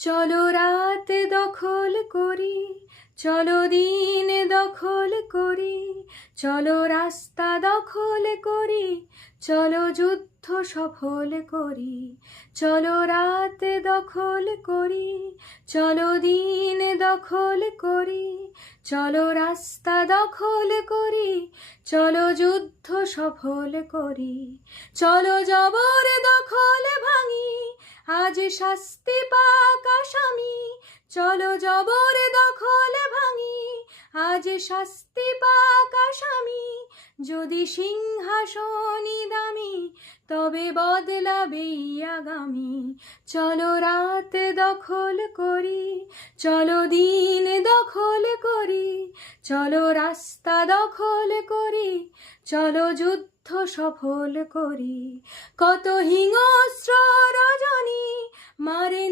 চলো রাত দখল করি, চলো দিন দখল করি, চলো রাস্তা দখল করি, চলো যুদ্ধ সফল করি। চলো রাত দখল করি, চলো দিন দখল করি, চলো রাস্তা দখল করি, চলো যুদ্ধ সফল করি। চলো জবর দখল ভাঙি, আজ শাস্তি পাক আসামি। চলো জবর দখল ভাঙি, আজ শাস্তি পাক আসামি। যদি সিংহাসনই দামি, তবে বদলাবেই আগামী। চলো রাত দখল করি, চলো দিন দখল করি, চলো রাস্তা দখল করি, চলো যুদ্ধ সফল করি। কত হিংস্র রজনী মারে